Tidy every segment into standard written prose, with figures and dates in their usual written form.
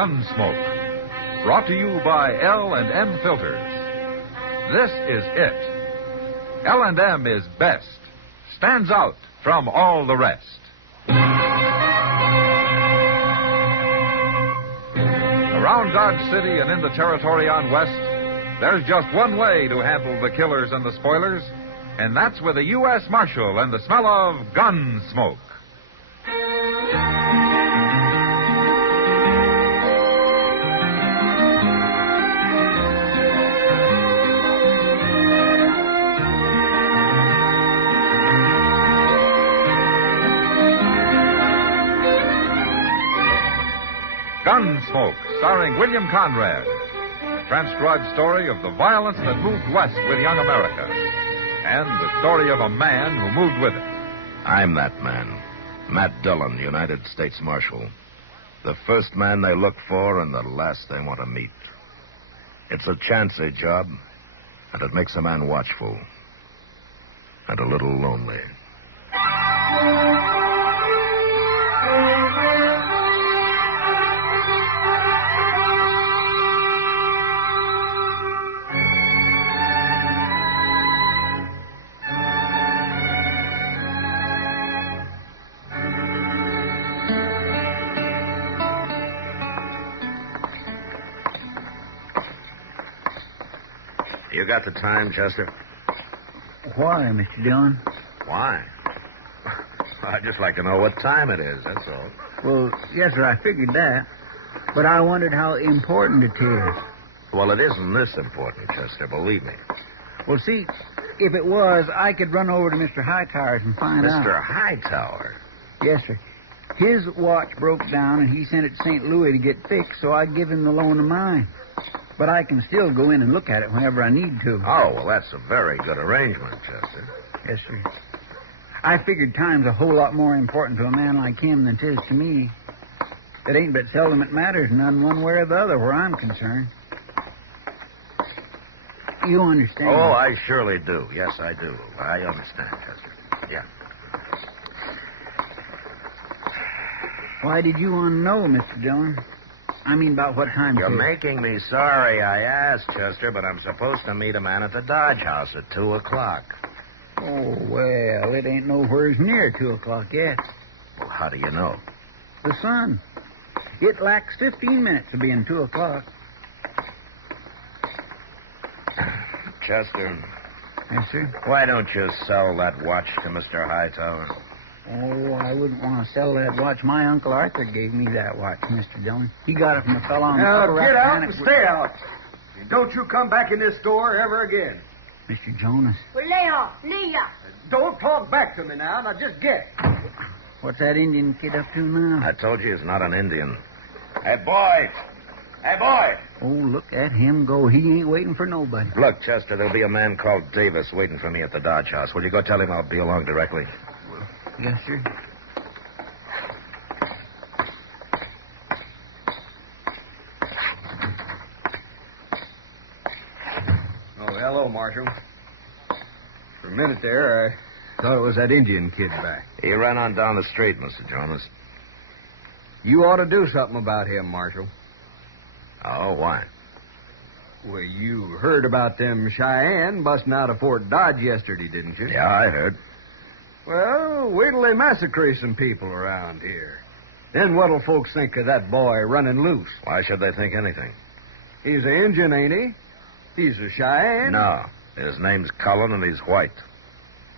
Gunsmoke. Brought to you by L&M Filters. This is it. L&M is best. Stands out from all the rest. Around Dodge City and in the territory on West, there's just one way to handle the killers and the spoilers, and that's with a U.S. Marshal and the smell of Gunsmoke. Gunsmoke, starring William Conrad. A transcribed story of the violence that moved west with young America. And the story of a man who moved with it. I'm that man. Matt Dillon, United States Marshal. The first man they look for and the last they want to meet. It's a chancy job, and it makes a man watchful. And a little lonely. You got the time, Chester? Why, Mr. Dillon? Why? I'd just like to know what time it is, that's all. Well, yes, sir, I figured that. But I wondered how important it is. Well, it isn't this important, Chester, believe me. Well, see, if it was, I could run over to Mr. Hightower's and find out. Mr. Hightower? Yes, sir. His watch broke down, and he sent it to St. Louis to get fixed, so I give him the loan of mine. But I can still go in and look at it whenever I need to. Oh, well, that's a very good arrangement, Chester. Yes, sir. I figured time's a whole lot more important to a man like him than it is to me. It ain't but seldom it matters none one way or the other where I'm concerned. You understand? Oh, I surely do. Yes, I do. I understand, Chester. Yeah. Why did you want to know, Mr. Dillon? I mean, about what time... You're making me sorry I asked, Chester, but I'm supposed to meet a man at the Dodge House at 2 o'clock. Oh, well, it ain't nowhere near 2 o'clock yet. Well, how do you know? The sun. It lacks 15 minutes to being 2 o'clock. Chester. Yes, sir? Why don't you sell that watch to Mr. Hightower? Oh, I wouldn't want to sell that watch. My Uncle Arthur gave me that watch, Mr. Dillon. He got it from a fellow on the Now, upper get right out hand. and stay out. And don't you come back in this door ever again. Mr. Jonas. Well, lay off. Lay off. Don't talk back to me now. Now, just get. What's that Indian kid up to now? I told you he's not an Indian. Hey, boy! Hey, boy! Oh, look at him go. He ain't waiting for nobody. Look, Chester, there'll be a man called Davis waiting for me at the Dodge House. Will you go tell him I'll be along directly? Yes, sir. Oh, hello, Marshal. For a minute there, I thought it was that Indian kid back. He ran on down the street, Mr. Jonas. You ought to do something about him, Marshal. Oh, why? Well, you heard about them Cheyenne busting out of Fort Dodge yesterday, didn't you? Yeah, I heard. Well, wait till they massacre some people around here. Then what'll folks think of that boy running loose? Why should they think anything? He's an Injun, ain't he? He's a Cheyenne? No. His name's Cullen, and he's white.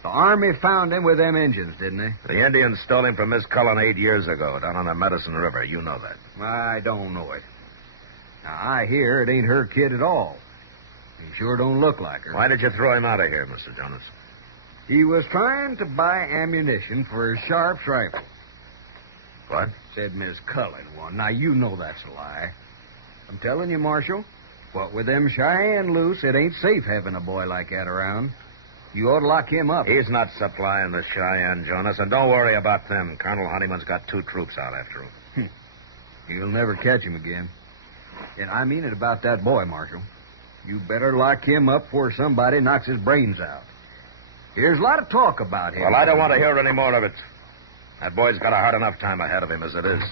The Army found him with them Injuns, didn't they? The Indians stole him from Miss Cullen 8 years ago, down on the Medicine River. You know that. I don't know it. Now, I hear it ain't her kid at all. He sure don't look like her. Why did you throw him out of here, Mr. Jonas? He was trying to buy ammunition for his Sharp's rifle. What? Said Miss Cullen one. Now, you know that's a lie. I'm telling you, Marshal, what with them Cheyenne loose, it ain't safe having a boy like that around. You ought to lock him up. He's not supplying the Cheyenne, Jonas, and don't worry about them. Colonel Honeyman's got 2 troops out after him. You'll never catch him again. And I mean it about that boy, Marshal. You better lock him up before somebody knocks his brains out. There's a lot of talk about him. Well, I don't want to hear any more of it. That boy's got a hard enough time ahead of him as it is.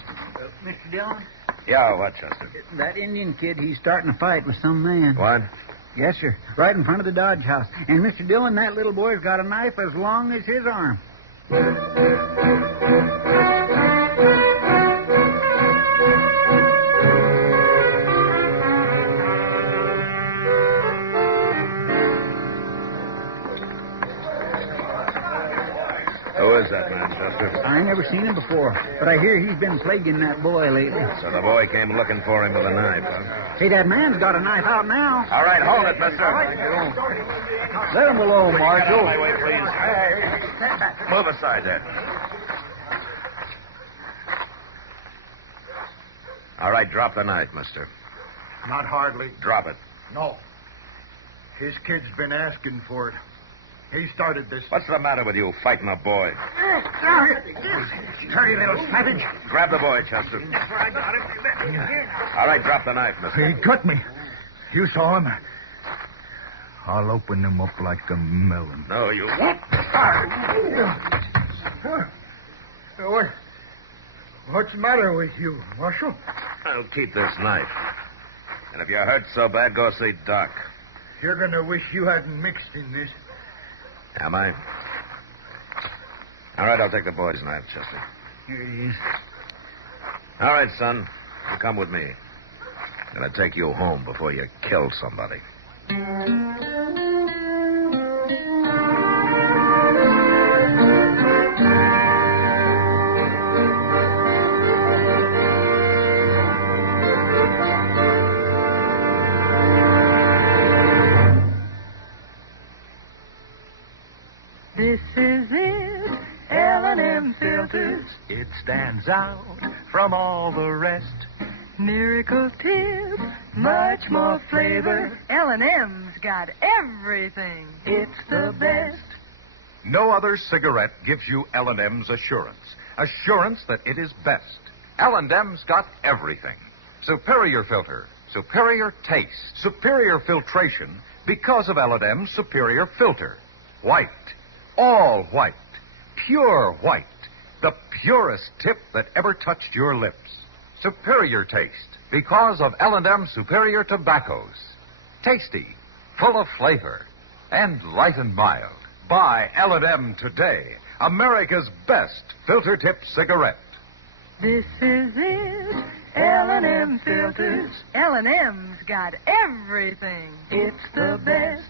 Mr. Dillon? Yeah, what, Chester? That Indian kid, he's starting a fight with some man. What? Yes, sir. Right in front of the Dodge house. And, Mr. Dillon, that little boy's got a knife as long as his arm. Who is that man, Chester? I never seen him before, but I hear he's been plaguing that boy lately. So the boy came looking for him with a knife, huh? Hey, that man's got a knife out now. All right, hold it, mister. Let him alone, Get out of Marshal. my way, please. Move aside there. All right, drop the knife, mister. Not hardly. Drop it. No. His kid's been asking for it. He started this. What's the matter with you, fighting a boy? Dirty little savage. Grab the boy, Chester. All right, drop the knife, mister. He cut me. You saw him. I'll open him up like a melon. No, you won't. What's the matter with you, Marshal? I'll keep this knife. And if you're hurt so bad, go see Doc. You're going to wish you hadn't mixed in this. Am I? All right, I'll take the boy's knife, Chester. Here it is. All right, son. You come with me. I'm going to take you home before you kill somebody. This is it, L&M Filters. It stands out from all the rest. Miracle tips, much more flavor. L&M's got everything. It's the best. No other cigarette gives you L&M's assurance. Assurance that it is best. L&M's got everything. Superior filter, superior taste, Superior filtration because of L&M's superior filter. White. All white. Pure white. The purest tip that ever touched your lips. superior taste because of L&M superior tobaccos. Tasty, full of flavor, and light and mild. Buy L&M today, America's best filter-tipped cigarette. This is it, L&M Filters. L&M's got everything. It's the best.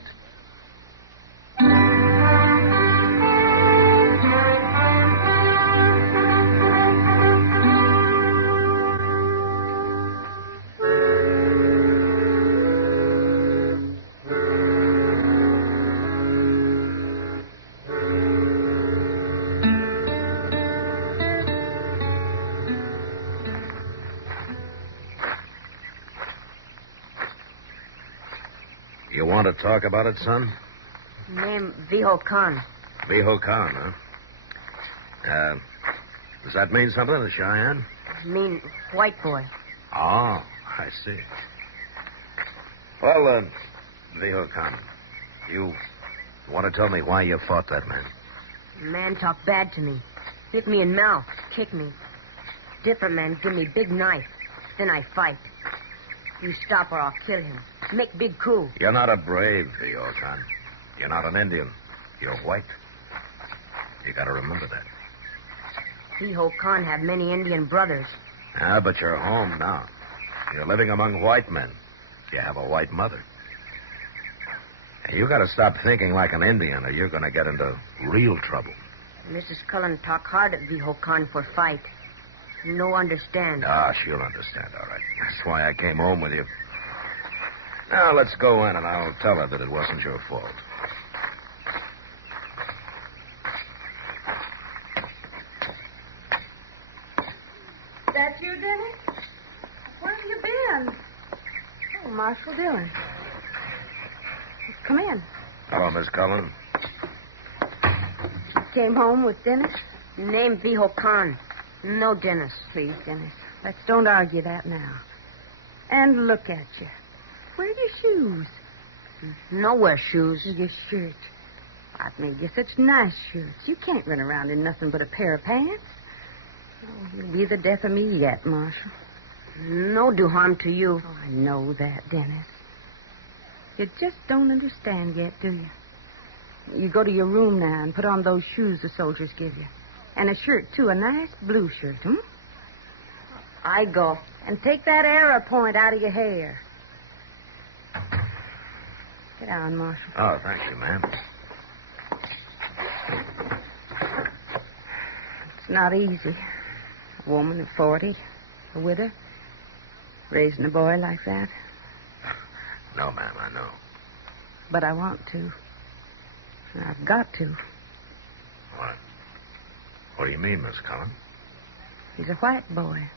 You want to talk about it, son? Name Viho Khan. Viho Khan, huh? Does that mean something to Cheyenne? Mean white boy. Oh, I see. Well, Viho Khan, you want to tell me why you fought that man? Man talk bad to me. Hit me in mouth. Kick me. Different man give me big knife. Then I fight. You stop or I'll kill him. Make big coup. You're not a brave, Viho Khan. You're not an Indian. You're white. You got to remember that. Viho Khan have many Indian brothers. Ah, but you're home now. You're living among white men. You have a white mother. And you got to stop thinking like an Indian, or you're going to get into real trouble. Mrs. Cullen talk hard at Viho Khan for fight. No understand. Ah, she'll understand, all right. That's why I came home with you. Now, let's go in, and I'll tell her that it wasn't your fault. That you, Dennis? Where have you been? Oh, Marshal Dillon. Come in. Hello, Miss Cullen. Came home with Dennis? Name Viho Khan. No Dennis. Please, Dennis. Let's don't argue that now. And look at you. Where's your shoes? No wear shoes. Your shirt. I've made you such nice shirts. You can't run around in nothing but a pair of pants. Oh, you'll be the death of me yet, Marshal. No do harm to you. Oh, I know that, Dennis. You just don't understand yet, do you? You go to your room now and put on those shoes the soldiers give you. And a shirt, too, a nice blue shirt, I go. And take that arrow point out of your hair. Get down, Marshal. Oh, thank you, ma'am. It's not easy. A woman of 40, a widow, raising a boy like that. No, ma'am, I know. But I want to. I've got to. What? What do you mean, Miss Cullen? He's a white boy.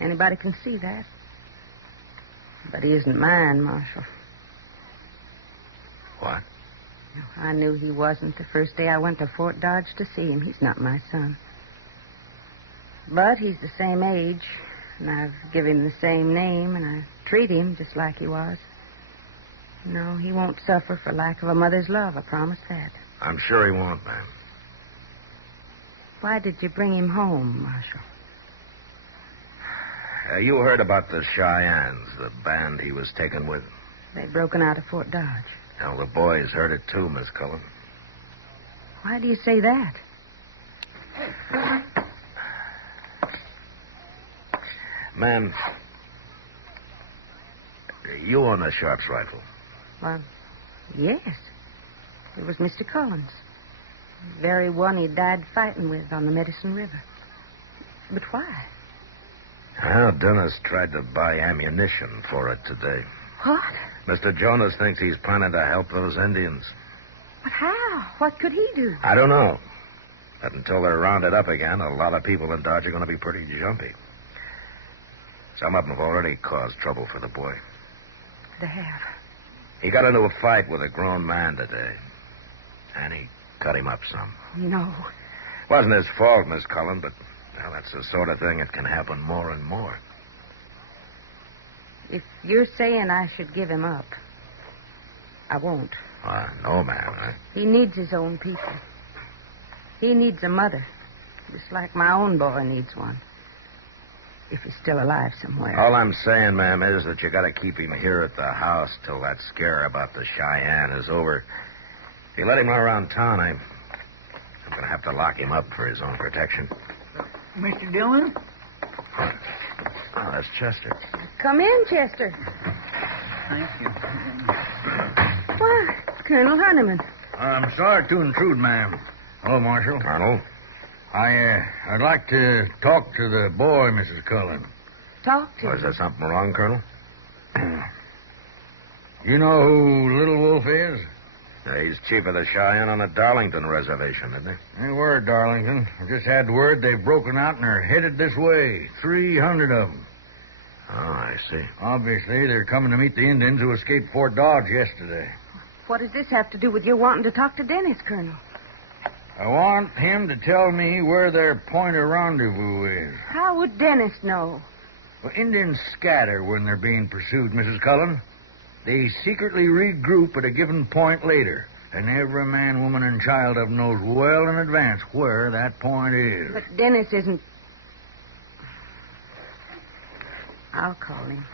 Anybody can see that. But he isn't mine, Marshal. What? I knew he wasn't the first day I went to Fort Dodge to see him. He's not my son. But he's the same age, and I've given him the same name, and I treat him just like he was. No, he won't suffer for lack of a mother's love, I promise that. I'm sure he won't, ma'am. Why did you bring him home, Marshal? You heard about the Cheyennes, the band he was taken with? They'd broken out of Fort Dodge. Well, the boys heard it too, Miss Cullen. Why do you say that? Ma'am, you own a Sharp's rifle. Well, yes. It was Mr. Collins. The very one he died fighting with on the Medicine River. But why? Well, Dennis tried to buy ammunition for it today. What? Mr. Jonas thinks he's planning to help those Indians. But how? What could he do? I don't know. But until they're rounded up again, a lot of people in Dodge are going to be pretty jumpy. Some of them have already caused trouble for the boy. They have. He got into a fight with a grown man today. And he cut him up some. No. Wasn't his fault, Miss Cullen, but well, that's the sort of thing that can happen more and more. If you're saying I should give him up, I won't. No, ma'am. He needs his own people. He needs a mother, just like my own boy needs one. If he's still alive somewhere. All I'm saying, ma'am, is that you got to keep him here at the house till that scare about the Cheyenne is over. If you let him run around town, I'm going to have to lock him up for his own protection. Mr. Dillon? Oh, that's Chester. Come in, Chester. Thank you. Why, Colonel Honeyman. I'm sorry to intrude, ma'am. Hello, Marshal. Colonel? I'd like to talk to the boy, Mrs. Cullen. Talk to Is there something wrong, Colonel? You know who Little Wolf is? He's chief of the Cheyenne on the Darlington Reservation, isn't he? They were at Darlington. I just had word they've broken out and are headed this way. 300 of them. Oh, I see. Obviously, they're coming to meet the Indians who escaped Fort Dodge yesterday. What does this have to do with your wanting to talk to Dennis, Colonel? I want him to tell me where their point of rendezvous is. How would Dennis know? Well, Indians scatter when they're being pursued, Mrs. Cullen. They secretly regroup at a given point later, and every man, woman, and child of them knows well in advance where that point is. But Dennis isn't... I'll call him.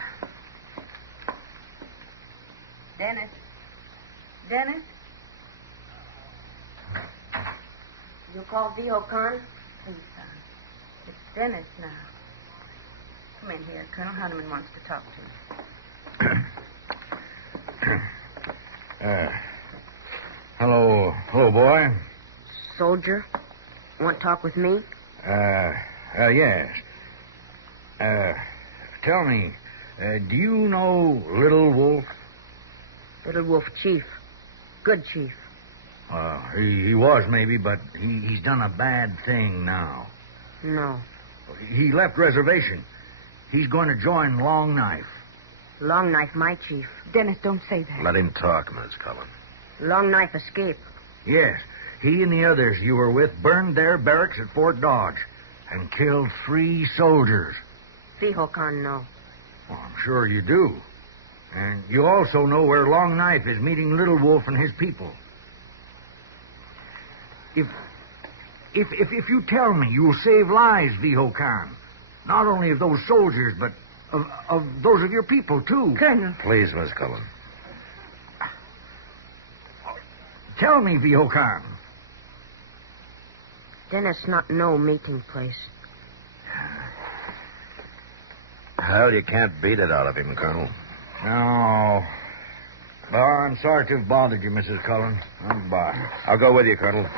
Dennis? Dennis? You call V.O. Con? Please, son. It's Dennis now. Come in here. Colonel Honeyman wants to talk to you. Hello, boy. Soldier? Want to talk with me? Yes. Tell me, do you know Little Wolf? Little Wolf Chief. Good chief. He was, maybe, but he's done a bad thing now. No. He left reservation. He's going to join Long Knife. Long Knife, my chief. Dennis, don't say that. Let him talk, Miss Cullen. Long Knife escape. Yes. He and the others you were with burned their barracks at Fort Dodge and killed 3 soldiers. V.O. Con, no. Well, I'm sure you do. And you also know where Long Knife is meeting Little Wolf and his people. If you tell me, you'll save lives, V.O. Con. Not only of those soldiers, but Of those of your people, too. Colonel. Please, Miss Cullen. Tell me, V.O. Carm. Dennis not no meeting place. Well, you can't beat it out of him, Colonel. No. Well, I'm sorry to have bothered you, Mrs. Cullen. Goodbye. I'll go with you, Colonel.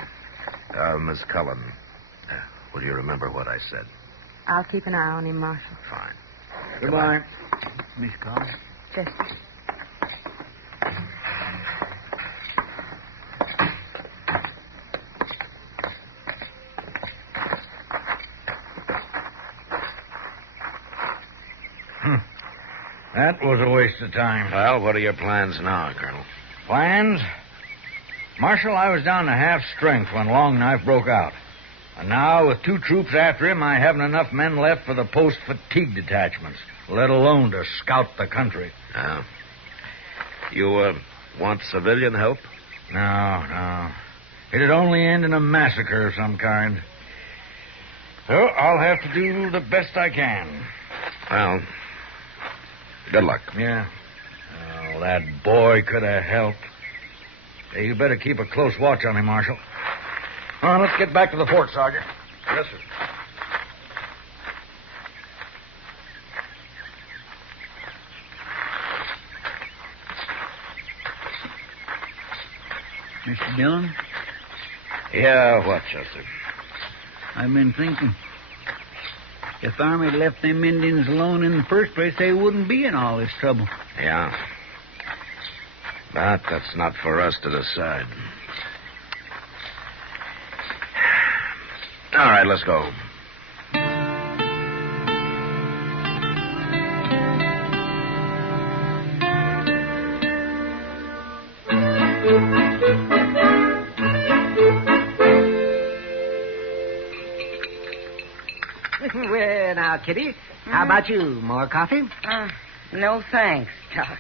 Miss Cullen, will you remember what I said? I'll keep an eye on him, Marshal. Fine. Goodbye. Miss Collins. Yes. That was a waste of time. Well, what are your plans now, Colonel? Plans? Marshal, I was down to half strength when Long Knife broke out. And now, with 2 troops after him, I haven't enough men left for the post-fatigue detachments, let alone to scout the country. Yeah. You, want civilian help? No. It'd only end in a massacre of some kind. So, I'll have to do the best I can. Well, good luck. Yeah. Oh, that boy could have helped. Hey, you better keep a close watch on him, Marshal. Let's get back to the fort, Sergeant. Yes, sir. Mr. Dillon, Yeah, what, Chester? I've been thinking. If the Army had left them Indians alone in the first place, they wouldn't be in all this trouble. Yeah. But that's not for us to decide. All right, let's go. Well, now, Kitty, how about you? More coffee? No thanks, Doc.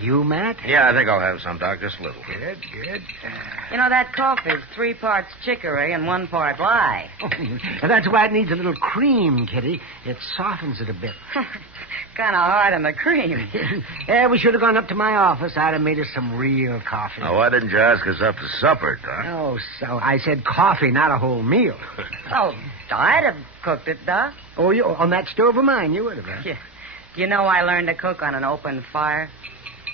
You, Matt? Yeah, I think I'll have some, Doc, just a little. Good. You know, that coffee's 3 parts chicory and 1 part lye. That's why it needs a little cream, Kitty. It softens it a bit. Kind of hard on the cream. Yeah, we should have gone up to my office. I'd have made us some real coffee. Now, why didn't you ask us up to supper, Doc? Oh, so I said coffee, not a whole meal. Oh, I'd have cooked it, Doc. Oh, you on that stove of mine, you would have. Huh? Yeah. You know I learned to cook on an open fire?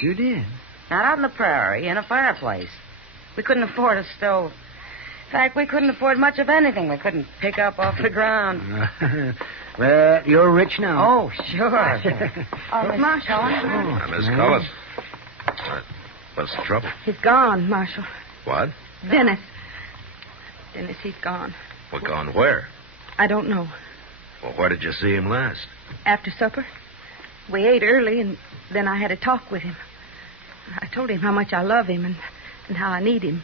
You did? Not out in the prairie, in a fireplace. We couldn't afford a stove. In fact, we couldn't afford much of anything we couldn't pick up off the ground. Well, you're rich now. Oh, sure. Marshal. Miss Cullen. What's the trouble? He's gone, Marshal. What? Dennis, he's gone. Well, gone where? I don't know. Well, where did you see him last? After supper, we ate early, and then I had a talk with him. I told him how much I love him and how I need him.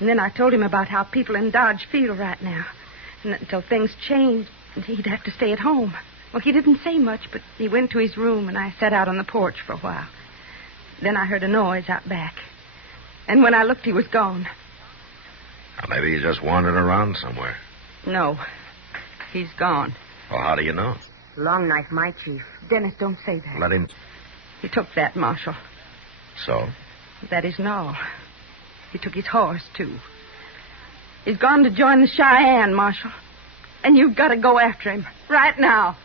And then I told him about how people in Dodge feel right now. And that until things changed, he'd have to stay at home. Well, he didn't say much, but he went to his room, and I sat out on the porch for a while. Then I heard a noise out back. And when I looked, he was gone. Well, maybe he just wandered around somewhere. No, he's gone. Well, how do you know? Long Knife, my chief. Dennis, don't say that. Let him... He took that, Marshal. So? That isn't all. He took his horse, too. He's gone to join the Cheyenne, Marshal. And you've got to go after him. Right now.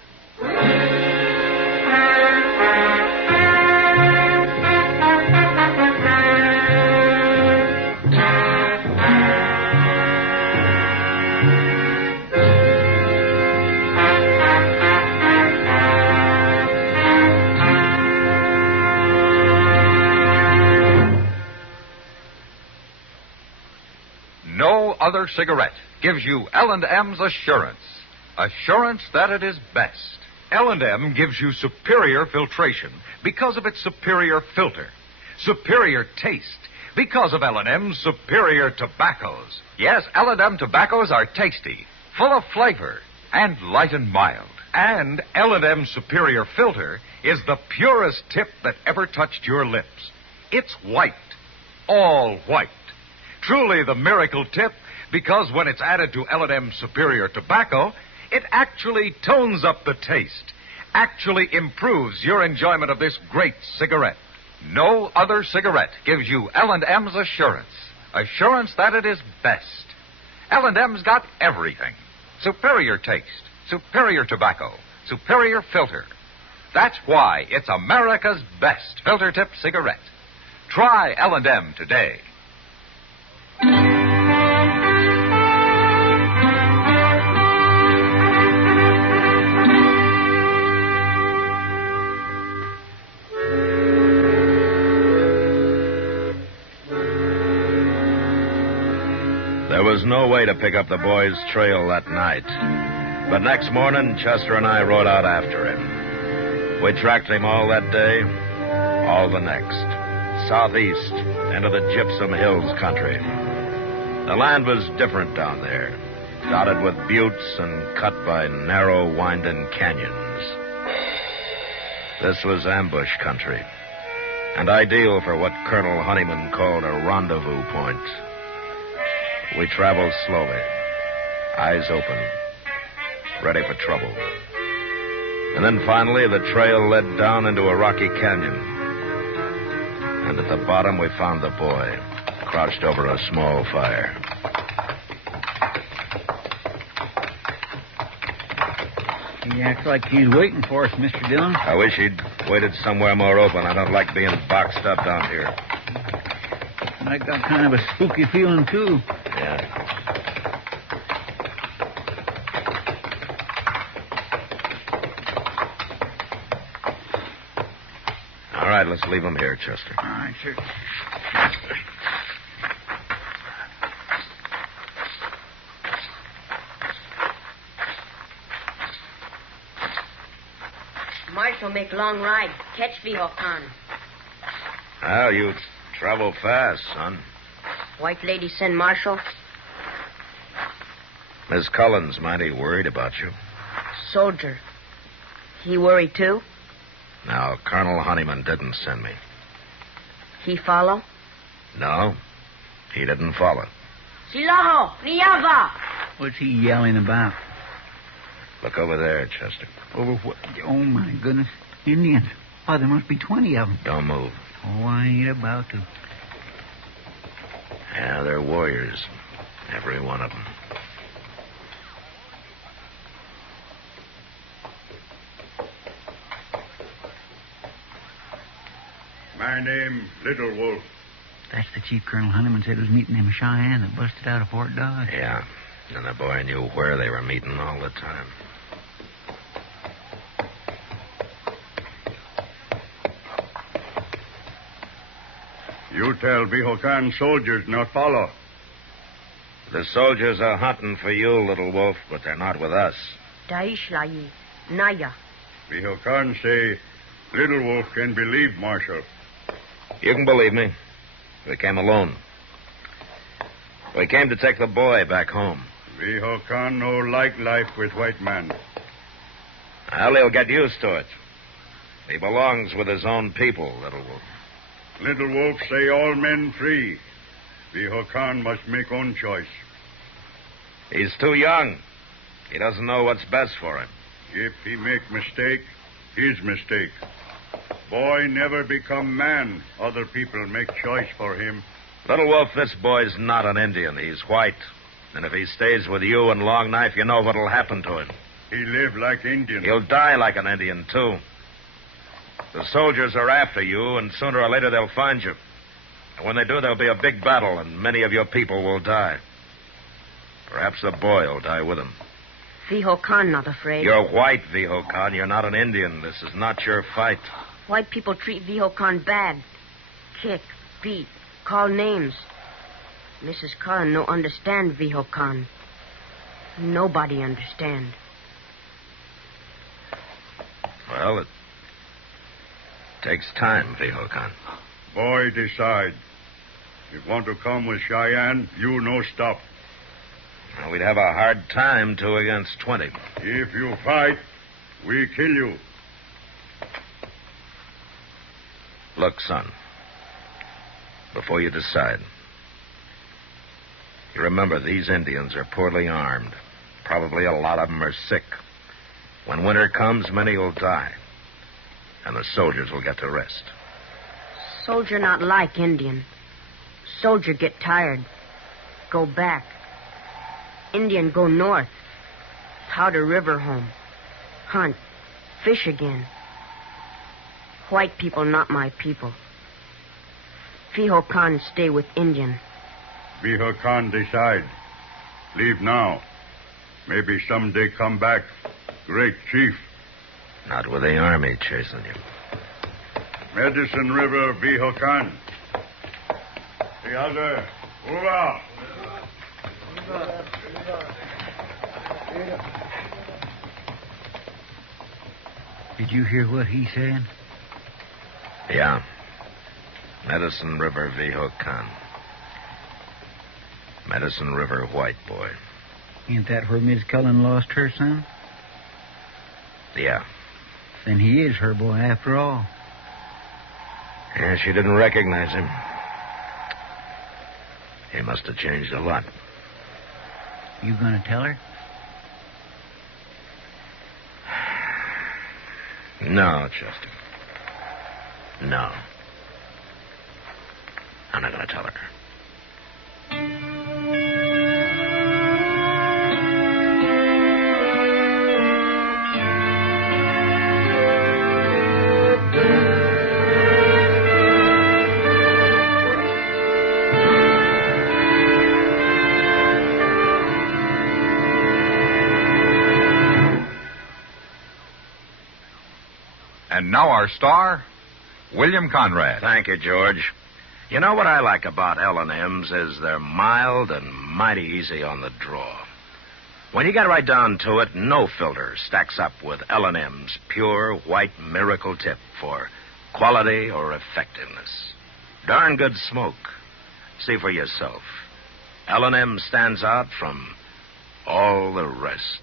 No other cigarette gives you L&M's assurance. Assurance that it is best. L&M gives you superior filtration because of its superior filter. Superior taste because of L&M's superior tobaccos. Yes, L&M tobaccos are tasty, full of flavor, and light and mild. And L&M's superior filter is the purest tip that ever touched your lips. It's white. All white. Truly the miracle tip, because when it's added to L&M superior tobacco, it actually tones up the taste actually improves your enjoyment of this great cigarette. No other cigarette gives you L&M's assurance. Assurance that it is best. L&M's got everything. Superior taste, superior tobacco, superior filter. That's why it's America's best filter tip cigarette. Try L&M today. There was no way to pick up the boy's trail that night. But next morning, Chester and I rode out after him. We tracked him all that day, all the next. Southeast, into the Gypsum Hills country. The land was different down there, dotted with buttes and cut by narrow, winding canyons. This was ambush country, and ideal for what Colonel Honeyman called a rendezvous point. We traveled slowly, eyes open, ready for trouble. And then finally, the trail led down into a rocky canyon. And at the bottom, we found the boy, crouched over a small fire. He acts like he's waiting for us, Mr. Dillon. I wish he'd waited somewhere more open. I don't like being boxed up down here. I got kind of a spooky feeling, too. Yeah. All right, let's leave him here, Chester. All right, sir. Marshal make long ride. Catch Vihokan. Well, you travel fast, son. White lady send Marshal. Miss Cullen's mighty worried about you. Soldier. He worried, too? Now, Colonel Honeyman didn't send me. He follow? No, he didn't follow. Silaho! Niava! What's he yelling about? Look over there, Chester. Over what? Oh, my goodness. Indians. Oh, there must be 20 of them. Don't move. Oh, I ain't about to. Yeah, they're warriors. Every one of them. My name, Little Wolf. That's the chief Colonel Honeyman said was meeting him in Cheyenne that busted out of Fort Dodge. Yeah, and the boy knew where they were meeting all the time. You tell Vihokan soldiers not follow. The soldiers are hunting for you, Little Wolf, but they're not with us. Daishlayi. Naya. Vihokan say Little Wolf can believe Marshal. You can believe me. We came alone. We came to take the boy back home. Vihokan no like life with white man. Well, he'll get used to it. He belongs with his own people, Little Wolf. Little Wolf say all men free. Vihokan must make own choice. He's too young. He doesn't know what's best for him. If he make mistake, his mistake. Boy never become man. Other people make choice for him. Little Wolf, this boy's not an Indian. He's white. And if he stays with you and Long Knife, you know what'll happen to him. He live like Indian. He'll die like an Indian, too. The soldiers are after you, and sooner or later they'll find you. And when they do, there'll be a big battle, and many of your people will die. Perhaps the boy will die with him. Vihokan not afraid. You're white, Vihokan. You're not an Indian. This is not your fight. White people treat Vihokan bad. Kick, beat, call names. Mrs. Cullen no understand Vihokan. Nobody understand. Well, it takes time, Vihokan. Boy decide. If want to come with Cheyenne, you no stop. Well, we'd have a hard time, 2 against 20. If you fight, we kill you. Look, son, before you decide, you remember these Indians are poorly armed. Probably a lot of them are sick. When winter comes, many will die. And the soldiers will get to rest. Soldier not like Indian. Soldier get tired. Go back. Indian go north. Powder River home. Hunt. Fish again. White people not my people. Fiho Khan stay with Indian. Fiho Khan decide. Leave now. Maybe someday come back. Great chief. Not with the army chasing you. Medicine River, Viho Khan. The other. Hoorah! Did you hear what he said? Yeah. Medicine River, Viho Khan. Medicine River, white boy. Ain't that where Miss Cullen lost her son? Yeah. Then he is her boy after all. Yeah, she didn't recognize him. He must have changed a lot. You gonna tell her? No, Chester. No. I'm not gonna tell her. And now our star, William Conrad. Thank you, George. You know what I like about L&M's is they're mild and mighty easy on the draw. When you get right down to it, no filter stacks up with L&M's pure white miracle tip for quality or effectiveness. Darn good smoke. See for yourself. L&M stands out from all the rest.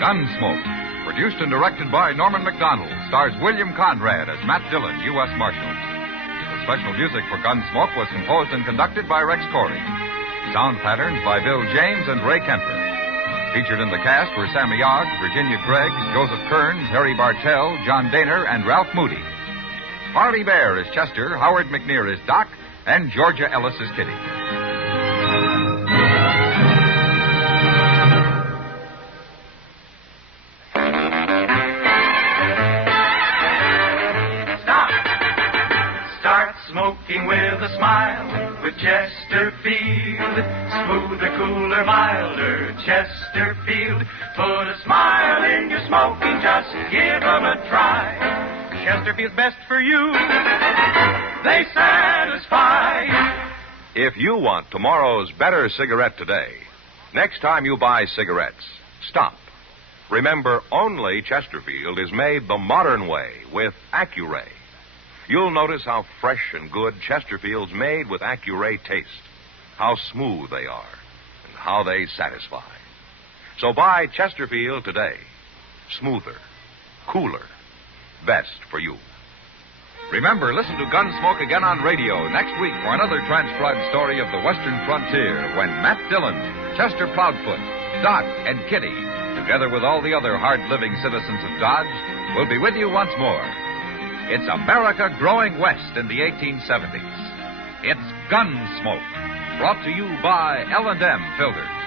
Gunsmoke, produced and directed by Norman Macdonnell, stars William Conrad as Matt Dillon, U.S. Marshal. The special music for Gunsmoke was composed and conducted by Rex Corey. Sound patterns by Bill James and Ray Kemper. Featured in the cast were Sammy Ogg, Virginia Craig, Joseph Kearns, Harry Bartell, John Daner, and Ralph Moody. Harley Bear is Chester, Howard McNear is Doc, and Georgia Ellis is Kitty. Smoking with a smile with Chesterfield. Smoother, cooler, milder Chesterfield. Put a smile in your smoking, just give 'em a try. Chesterfield's best for you. They satisfy. If you want tomorrow's better cigarette today, next time you buy cigarettes, stop. Remember, only Chesterfield is made the modern way with Accuray. You'll notice how fresh and good Chesterfield's made with Accuray taste, how smooth they are, and how they satisfy. So buy Chesterfield today. Smoother, cooler, best for you. Remember, listen to Gunsmoke again on radio next week for another transcribed story of the Western frontier when Matt Dillon, Chester Proudfoot, Doc, and Kitty, together with all the other hard-living citizens of Dodge, will be with you once more. It's America growing west in the 1870s. It's Gunsmoke, brought to you by L&M Filters.